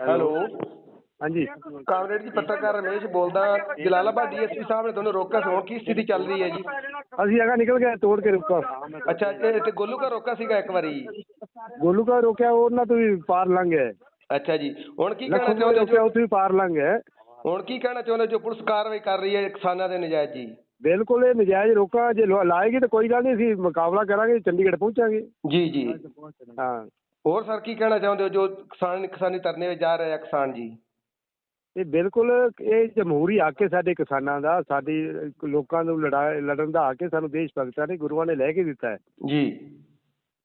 Hello. ਹਾਂਜੀ। Comrade ਜੀ ਪੱਤਰਕਾਰ ਰਮੇਸ਼ ਬੋਲਦਾ ਜਲਾਲਾਬਾਦ ਡੀਐਸਪੀ ਸਾਹਿਬ ਨੇ ਤੁਹਾਨੂੰ ਰੋਕਾ ਸੀ ਹੁਣ ਕੀ ਸਥਿਤੀ ਚੱਲ ਰਹੀ ਹੈ ਜੀ? ਅਸੀਂ ਹੈਗਾ ਨਿਕਲ ਗਿਆ ਤੋੜ ਕੇ ਰੁਕਾ। ਅੱਛਾ ਤੇ ਤੇ ਗੋਲੂ ਕਾ ਰੋਕਾ ਸੀਗਾ ਇੱਕ ਵਾਰੀ? ਗੋਲੂ ਕਾ ਰੋਕਿਆ ਉਹਨਾਂ ਤੋਂ ਵੀ ਪਾਰ ਲੰਘ ਗਏ। ਅੱਛਾ ਜੀ। ਹੁਣ ਕੀ ਕਹਿਣਾ ਚਾਹੁੰਦੇ ਹੋ? ਉੱਥੇ ਵੀ ਪਾਰ ਲੰਘ ਗਏ। ਹੁਣ ਕੀ ਕਹਿਣਾ ਚਾਹੁੰਦੇ ਜੋ ਪੁਲਿਸ ਕਾਰਵਾਈ ਕਰ ਰਹੀ ਹੈ ਕਿਸਾਨਾਂ ਦੇ ਨਜਾਇਜ਼ ਜੀ? ਬਿਲਕੁਲ ਇਹ ਨਜਾਇਜ਼ ਰੋਕਾ ਜੇ ਲਾਏਗੀ ਤਾਂ ਕੋਈ ਗੱਲ ਨਹੀਂ ਅਸੀਂ ਮੁਕਾਬਲਾ ਕਰਾਂਗੇ ਚੰਡੀਗੜ੍ਹ ਪਹੁੰਚਾਂਗੇ। ਜੀ ਜੀ। ਹਾਂ। ਹੋਰ ਸਰ ਕੀ ਕਹਿਣਾ ਚਾਹੁੰਦੇ ਹੋ ਜੋ ਕਿਸਾਨ ਕਿਸਾਨੀ ਧਰਨੇ ਵਿੱਚ ਜਾ ਰਹੇ ਆ ਕਿਸਾਨ ਜੀ? ਇਹ ਬਿਲਕੁਲ ਇਹ ਜਮਹੂਰੀ ਹੱਕ ਹੈ ਸਾਡੇ ਕਿਸਾਨਾਂ ਦਾ ਸਾਡੀ ਲੋਕਾਂ ਨੂੰ ਲੜਾ ਲੜਨ ਦਾ ਹੱਕ ਹੈ ਸਾਨੂੰ ਦੇਸ਼ ਭਗਤਾਂ ਨੇ ਗੁਰੂਆਂ ਨੇ ਲੈ ਕੇ ਦਿੱਤਾ ਹੈ। ਜੀ।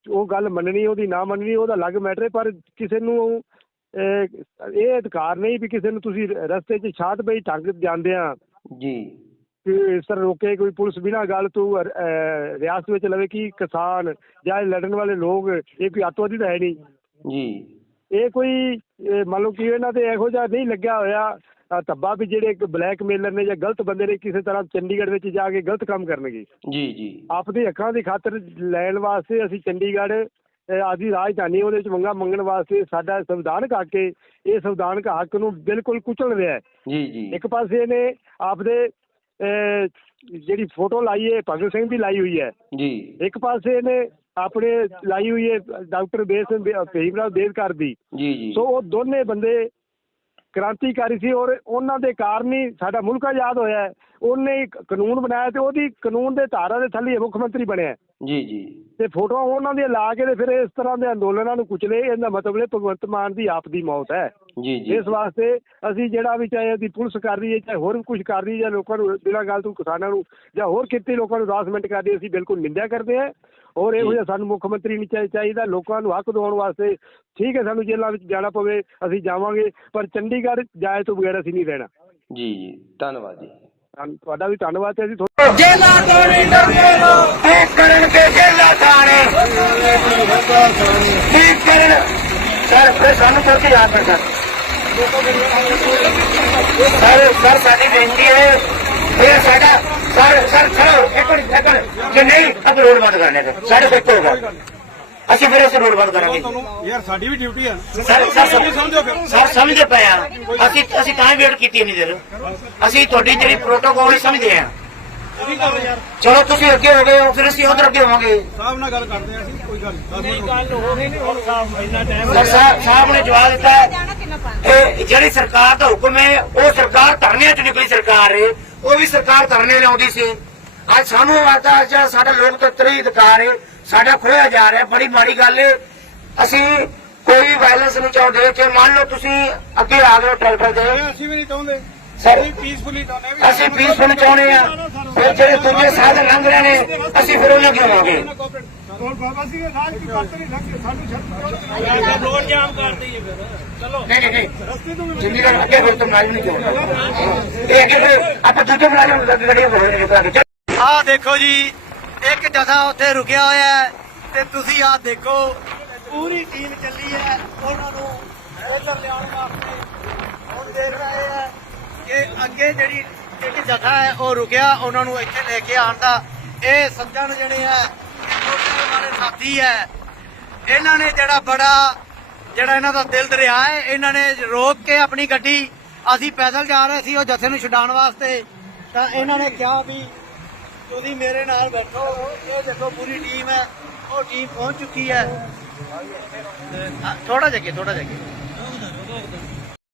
ਉਹ ਗੱਲ ਮੰਨਣੀ ਉਹਦੀ ਨਾ ਮੰਨਣੀ ਉਹਦਾ ਅਲੱਗ ਮੈਟਰ ਹੈ ਪਰ ਕਿਸੇ ਨੂੰ ਇਹ ਅਧਿਕਾਰ ਨਹੀਂ ਵੀ ਕਿਸੇ ਨੂੰ ਤੁਸੀਂ ਰਸਤੇ 'ਚ ਛਾਤ ਬਈ ਢੰਗ ਜਾਂਦੇ ਆ। ਜੀ। ਤਰ੍ਹਾਂ ਰੋਕੇ ਕੋਈ ਪੁਲਿਸ ਬਿਨਾਂ ਗੱਲ ਤੋਂ ਰਿਆਸਤ ਵਿੱਚ ਲਵੇ ਕਿ ਕਿਸਾਨ ਜਾਂ ਇਹ ਲੜਨ ਵਾਲੇ ਲੋਕ ਇਹ ਕੋਈ ਅੱਤਵਾਦੀ ਤਾਂ ਹੈ ਨਹੀਂ। ਜੀ। ਇਹ ਕੋਈ ਮੰਨ ਲਓ ਕਿ ਇਹਨਾਂ ਤੇ ਇਹੋ ਜਿਹਾ ਨਹੀਂ ਲੱਗਿਆ ਹੋਇਆ ਧੱਬਾ ਵੀ ਜਿਹੜੇ ਇੱਕ ਬਲੈਕਮੇਲਰ ਨੇ ਜਾਂ ਗਲਤ ਬੰਦੇ ਨੇ ਕਿਸੇ ਤਰ੍ਹਾਂ ਚੰਡੀਗੜ੍ਹ ਵਿੱਚ ਜਾ ਕੇ ਗਲਤ ਕੰਮ ਕਰਨਗੇ। ਜੀ ਜੀ। ਆਪਦੇ ਹੱਕਾਂ ਦੀ ਖਾਤਰ ਲੈਣ ਵਾਸਤੇ ਅਸੀਂ ਚੰਡੀਗੜ੍ਹ ਆਦੀ ਰਾਜਧਾਨੀ ਉਹਦੇ ਵਿੱਚ ਮੰਗਾ ਮੰਗਣ ਵਾਸਤੇ ਸਾਡਾ ਸੰਵਿਧਾਨਕ ਹੱਕ ਹੈ ਇਹ ਸੰਵਿਧਾਨਕ ਹੱਕ ਨੂੰ ਬਿਲਕੁਲ ਕੁਚਲ ਰਿਹਾ ਹੈ। ਜੀ ਜੀ। ਇੱਕ ਪਾਸੇ ਇਹਨੇ ਆਪਦੇ ਜਿਹੜੀ ਫੋਟੋ ਲਾਈ ਹੈ ਭਗਤ ਸਿੰਘ ਦੀ ਲਾਈ ਹੋਈ ਹੈ। ਜੀ। ਇੱਕ ਪਾਸੇ ਇਹਨੇ ਆਪਣੇ ਲਾਈ ਹੋਈ ਹੈ ਡਾਕਟਰ ਬੇਸ ਭੀਮਰਾਵ ਅੰਬੇਦਕਰ ਦੀ। ਜੀ ਜੀ। ਸੋ ਉਹ ਦੋਨੇ ਬੰਦੇ ਕ੍ਰਾਂਤੀਕਾਰੀ ਸੀ ਔਰ ਉਹਨਾਂ ਦੇ ਕਾਰਨ ਹੀ ਸਾਡਾ ਮੁਲਕ ਆਜ਼ਾਦ ਹੋਇਆ ਹੈ। ਉਹਨੇ ਇੱਕ ਕਾਨੂੰਨ ਬਣਾਇਆ ਤੇ ਉਹਦੀ ਕਾਨੂੰਨ ਦੇ ਧਾਰਾ ਦੇ ਥੱਲੇ ਮੁੱਖ ਮੰਤਰੀ ਬਣਿਆ ਜੀ ਜੀ। ਤੇ ਫੋਟੋਆਂ ਉਹਨਾਂ ਦੀਆਂ ਲਾ ਕੇ ਤੇ ਫਿਰ ਇਸ ਤਰ੍ਹਾਂ ਦੇ ਅੰਦੋਲਨਾਂ ਨੂੰ ਕੁਚਲੇ ਇਹਦਾ ਮਤਲਬ ਹੈ ਭਗਵੰਤ ਮਾਨ ਦੀ ਆਪ ਦੀ ਮੌਤ ਹੈ। ਜੀ ਜੀ। ਇਸ ਵਾਸਤੇ ਅਸੀਂ ਜਿਹੜਾ ਵੀ ਚਾਹੇ ਅਸੀਂ ਪੁਲਿਸ ਕਰ ਰਹੀ ਹੈ ਚਾਹੇ ਹੋਰ ਵੀ ਕੁਝ ਕਰ ਰਹੀ ਹੈ ਜਾਂ ਲੋਕਾਂ ਨੂੰ ਬਿਨਾਂ ਗੱਲ ਤੋਂ ਕਿਸਾਨਾਂ ਨੂੰ ਜਾਂ ਹੋਰ ਕਿਤੇ ਲੋਕਾਂ ਨੂੰ ਹਰਾਸਮੈਂਟ ਕਰਦੀ ਅਸੀਂ ਬਿਲਕੁਲ ਨਿੰਦਿਆ ਕਰਦੇ ਹਾਂ। ਔਰ ਇਹੋ ਜਿਹਾ ਸਾਨੂੰ ਮੁੱਖ ਮੰਤਰੀ ਨਹੀਂ ਚਾਹੀ- ਚਾਹੀਦਾ। ਲੋਕਾਂ ਨੂੰ ਹੱਕ ਦਿਵਾਉਣ ਵਾਸਤੇ ਠੀਕ ਹੈ ਸਾਨੂੰ ਜੇਲ੍ਹਾਂ ਵਿੱਚ ਜਾਣਾ ਪਵੇ ਅਸੀਂ ਜਾਵਾਂਗੇ ਪਰ ਚੰਡੀਗੜ੍ਹ ਜਾਏ ਤੋਂ ਬਗੈਰ ਅਸੀਂ ਨਹੀਂ ਰਹਿਣਾ। ਜੀ ਜੀ। ਧੰਨਵਾਦ ਜੀ। ਤੁਹਾਡਾ ਵੀ ਧੰਨਵਾਦ ਹੈ ਜੀ ਜੇਲਾ ਤੋਂ ਨਹੀਂ ਡਰਦੇ ਲੋਕ। ਇਹ ਕਰਨਗੇ ਜੇਲਾ ਥਾਣੇ? ਕੀ ਕਰਨ? ਸਰ, ਫਿਰ ਸਾਨੂੰ ਕਰਕੇ ਯਾਦ ਕਰ ਸਰ ਸਰ, ਸਾਡੀ ਬੇਨਤੀ ਹੈ ਇਹ ਸਾਡਾ ਸਰ ਸਰ, ਖੜੋ, ਇੱਕ ਮਿੰਟ ਇੱਕ ਮਿੰਟ। ਜੇ ਨਹੀਂ ਅਬ ਰੋਡ ਬੰਦ ਕਰਨੇ ਤੇ ਸਾਡੇ ਕੋਲ ਹੋਗਾ ਅਸੀਂ ਫਿਰ ਅਸੀਂ ਰੋਡ ਬੰਦ ਕਰਾਂਗੇ ਯਾਰ ਸਾਡੀ ਵੀ ਡਿਊਟੀ ਹੈ ਸਰ ਸਰ ਸਮਝੋ ਫਿਰ। ਸਰ ਸਮਝਦੇ ਪਏ ਆ। ਅਸੀਂ ਅਸੀਂ ਤਾਂ ਹੀ ਵੇਟ ਕੀਤੀ ਨਹੀਂ ਦੇਰ। ਅਸੀਂ ਤੁਹਾਡੀ ਜਿਹੜੀ ਪ੍ਰੋਟੋਕੋਲ ਸਮਝਦੇ ਆ। ਚਲੋ ਤੁਸੀਂ ਅੱਗੇ ਹੋ ਗਏ ਹੋ ਫਿਰ ਅਸੀਂ ਉਧਰ ਅੱਗੇ ਹੋਵਾਂਗੇ। ਸਾਹਿਬ ਨਾਲ ਗੱਲ ਕਰਦੇ ਆ ਅਸੀਂ ਕੋਈ ਗੱਲ ਨਹੀਂ। ਗੱਲ ਹੋ ਗਈ ਨਹੀਂ ਹੁਣ ਸਾਹਿਬ ਇੰਨਾ ਟਾਈਮ ਸਰ ਸਾਹਿਬ ਨੇ ਜਵਾਬ ਦਿੱਤਾ ਹੈ ਕਿ ਜਿਹੜੀ ਸਰਕਾਰ ਦਾ ਹੁਕਮ ਹੈ ਉਹ ਸਰਕਾਰ ਧਰਨਿਆਂ ਚ ਨਿਕਲੀ ਸਰਕਾਰ ਹੈ ਉਹ ਵੀ ਸਰਕਾਰ ਧਰਨੇ ਲਾਉਂਦੀ ਸੀ। ਅੱਜ ਸਾਨੂੰ ਆਦਾ ਅੱਜ ਸਾਡਾ ਲੋਕਤੰਤਰੀ ਅਧਿਕਾਰ ਹੈ ਸਾਡਾ ਖੋਇਆ ਜਾ ਰਿਹਾ ਬੜੀ ਮਾੜੀ ਗੱਲ ਹੈ ਅਸੀਂ ਕੋਈ ਵਾਇਲੈਂਸ ਨਹੀਂ ਚਾਹੁੰਦੇ ਕਿ ਮੰਨ ਲਓ ਤੁਸੀਂ ਅੱਗੇ ਆ ਗਏ ਟਰੈਕਟਰ ਦੇ ਅਸੀਂ ਵੀ ਨਹੀਂ ਚਾਹੁੰਦੇ। ਸਰ ਅਸੀਂ ਪੀਸਫੁਲੀ ਚਾਹੁੰਦੇ ਹਾਂ ਵੀ ਅਸੀਂ ਪੀਸਫੁਲ ਚਾਹੁੰਦੇ ਆ ਫਿਰ ਜਿਹੜੇ ਦੂਜੇ ਸਾਧਨ ਲੰਘ ਰਹੇ ਨੇ ਅਸੀਂ ਫਿਰ ਉਹਨਾਂ ਕਿਉਂ ਆਵਾਂਗੇ। ਹੁਣ ਬਾਬਾ ਸੀ ਰਾਜ ਕੀ ਬਾਤ ਨਹੀਂ ਲੱਗੇ ਸਾਨੂੰ ਛੱਡ ਰੋਡ ਜਾਮ ਕਰ ਦਈਏ ਫਿਰ। ਚਲੋ। ਨਹੀਂ ਨਹੀਂ ਨਹੀਂ। ਰਸਤੇ ਤੋਂ ਵੀ ਚੰਡੀਗੜ੍ਹ ਅੱਗੇ ਫਿਰ ਤੋਂ ਮੁਲਾਜ਼ਮ ਨਹੀਂ ਕਿਉਂ ਇਹ ਅੱਗੇ ਫਿਰ ਆਪਾਂ ਦੂਜੇ ਗੱਡੀਆਂ ਨੇ ਕਰਾਂਗੇ ਆ ਦੇਖੋ ਜੀ ਇੱਕ ਜਥਾ ਉੱਥੇ ਰੁਕਿਆ ਹੋਇਆ ਹੈ ਤੇ ਤੁਸੀਂ ਆ ਦੇਖੋ, ਪੂਰੀ ਟੀਮ ਚੱਲੀ ਹੈ, ਉਹਨਾਂ ਨੂੰ ਇੱਧਰ ਲਿਆਉਣ ਵਾਸਤੇ ਹੁਣ ਦੇਖ ਰਹੇ ਹੈ ਕਿ ਅੱਗੇ ਜਿਹੜੀ ਇੱਕ ਜਥਾ ਹੈ, ਉਹ ਰੁਕਿਆ, ਉਹਨਾਂ ਨੂੰ ਇੱਥੇ ਲੈ ਕੇ ਆਉਣ ਦਾ। ਇਹ ਸੱਜਣ ਜਿਹੜੇ ਹੈ ਵਾਲੇ ਸਾਥੀ ਹੈ। ਇਹਨਾਂ ਨੇ ਜਿਹੜਾ ਬੜਾ, ਜਿਹੜਾ ਇਹਨਾਂ ਦਾ ਦਿਲ ਦਰਿਆ ਹੈ, ਇਹਨਾਂ ਨੇ ਰੋਕ ਕੇ ਆਪਣੀ ਗੱਡੀ, ਅਸੀਂ ਪੈਦਲ ਜਾ ਰਹੇ ਸੀ, ਉਹ ਜਥੇ ਨੂੰ ਛਡਾਉਣ ਵਾਸਤੇ। ਤਾਂ ਇਹਨਾਂ ਨੇ ਕਿਹਾ ਵੀ ਤੁਸੀਂ ਮੇਰੇ ਨਾਲ ਬੈਠੋ। ਇਹ ਦੇਖੋ ਪੂਰੀ ਟੀਮ ਹੈ। ਉਹ ਟੀਮ ਪਹੁੰਚ ਚੁੱਕੀ ਹੈ। ਥੋੜਾ ਜਿਹਾ ਥੋੜਾ ਜਿਹਾ